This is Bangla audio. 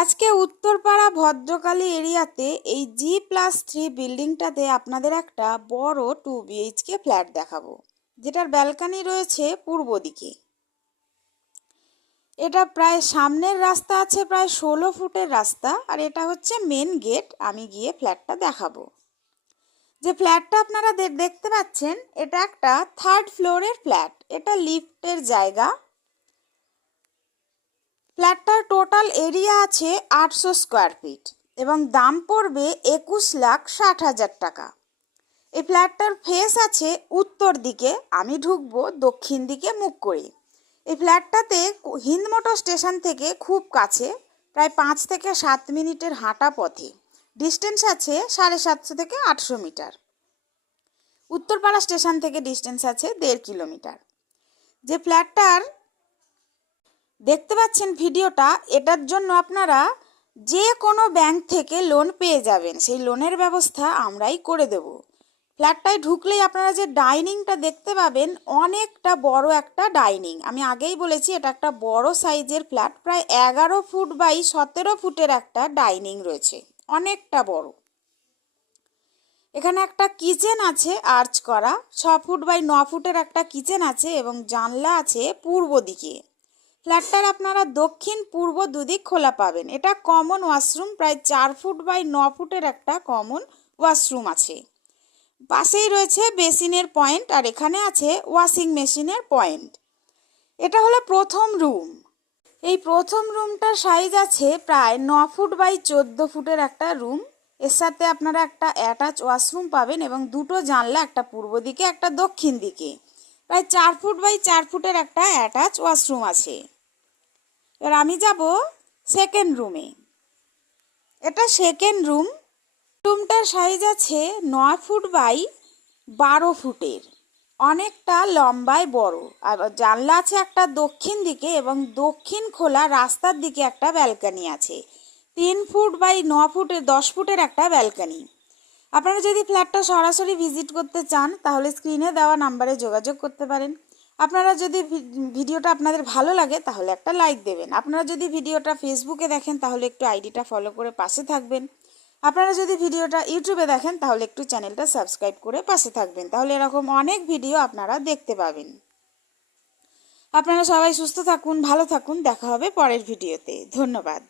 আজকে উত্তরপাড়া ভদ্রকালী এরিয়াতে এই G+3 বিল্ডিংটাতে আপনাদের একটা বড় 2 BHK ফ্ল্যাট দেখাবো, যেটার ব্যালকনি রয়েছে পূর্ব দিকে। এটা প্রায় সামনের রাস্তা আছে প্রায় 16 ফুটের রাস্তা, আর এটা হচ্ছে মেন গেট। আমি গিয়ে ফ্ল্যাটটা দেখাবো। যে ফ্ল্যাটটা আপনারা দেখতে পাচ্ছেন, এটা একটা 3rd ফ্লোরের ফ্ল্যাট। এটা লিফটের জায়গা। ফ্ল্যাটটার টোটাল এরিয়া আছে 800 স্কোয়ার ফিট এবং দাম পড়বে 21,60,000 টাকা। এই ফ্ল্যাটটার ফেস আছে উত্তর দিকে, আমি ঢুকবো দক্ষিণ দিকে মুখ করে। এই ফ্ল্যাটটাতে হিন্দমোটর স্টেশন থেকে খুব কাছে, প্রায় 5 থেকে 7 মিনিটের হাঁটা পথে। ডিস্টেন্স আছে 750 থেকে 800 মিটার। উত্তরপাড়া স্টেশন থেকে ডিস্টেন্স আছে 1.5 কিলোমিটার। যে ফ্ল্যাটটার দেখতে পাচ্ছেন ভিডিওটা, এটার জন্য আপনারা যে কোনো ব্যাংক থেকে লোন পেয়ে যাবেন। সেই লোনের ব্যবস্থা আমরাই করে দেব। ফ্ল্যাটটায় ঢুকলেই আপনারা যে ডাইনিংটা দেখতে পাবেন, অনেকটা বড় একটা ডাইনিং। আমি আগেই বলেছি এটা একটা বড় সাইজের ফ্ল্যাট। প্রায় 11 ফুট বাই 17 ফুটের একটা ডাইনিং রয়েছে, অনেকটা বড়। এখানে একটা কিচেন আছে আর্চ করা, 6 ফুট বাই 9 ফুটের একটা কিচেন আছে এবং জানলা আছে পূর্ব দিকে। ফ্ল্যাটটার আপনারা দক্ষিণ পূর্ব দুদিক খোলা পাবেন। এটা কমন ওয়াশরুম, প্রায় 4 ফুট বাই 9 ফুটের একটা কমন ওয়াশরুম আছে। পাশেই রয়েছে বেসিনের পয়েন্ট, আর এখানে আছে ওয়াশিং মেশিনের পয়েন্ট। এটা হলো প্রথম রুম। এই প্রথম রুমটার সাইজ আছে প্রায় 9 ফুট বাই 14 ফুটের একটা রুম। এর সাথে আপনারা একটা অ্যাটাচ ওয়াশরুম পাবেন এবং দুটো জানলা, একটা পূর্ব দিকে একটা দক্ষিণ দিকে। প্রায় 4 ফুট বাই 4 ফুটের একটা অ্যাটাচ ওয়াশরুম আছে। এবার আমি যাব সেকেন্ড রুমে। এটা সেকেন্ড রুম। রুমটার সাইজ আছে 9 ফুট বাই 12 ফুটের, অনেকটা লম্বায় বড়। আর জানলা আছে একটা দক্ষিণ দিকে এবং দক্ষিণ খোলা রাস্তার দিকে একটা ব্যালকনি আছে। 3 ফুট বাই 9 ফুটের 10 ফুটের একটা ব্যালকনি। আপনারা যদি ফ্ল্যাটটা সরাসরি ভিজিট করতে চান তাহলে স্ক্রিনে দেওয়া নাম্বারে যোগাযোগ করতে পারেন। আপনারা যদি ভিডিওটা আপনাদের ভালো লাগে তাহলে একটা লাইক দেবেন। আপনারা যদি ভিডিওটা ফেসবুকে দেখেন তাহলে একটু আইডিটা ফলো করে পাশে থাকবেন। আপনারা যদি ভিডিওটা ইউটিউবে দেখেন তাহলে একটু চ্যানেলটা সাবস্ক্রাইব করে পাশে থাকবেন। তাহলে এরকম অনেক ভিডিও আপনারা দেখতে পাবেন। আপনারা সবাই সুস্থ থাকুন, ভালো থাকুন। দেখা হবে পরের ভিডিওতে। ধন্যবাদ।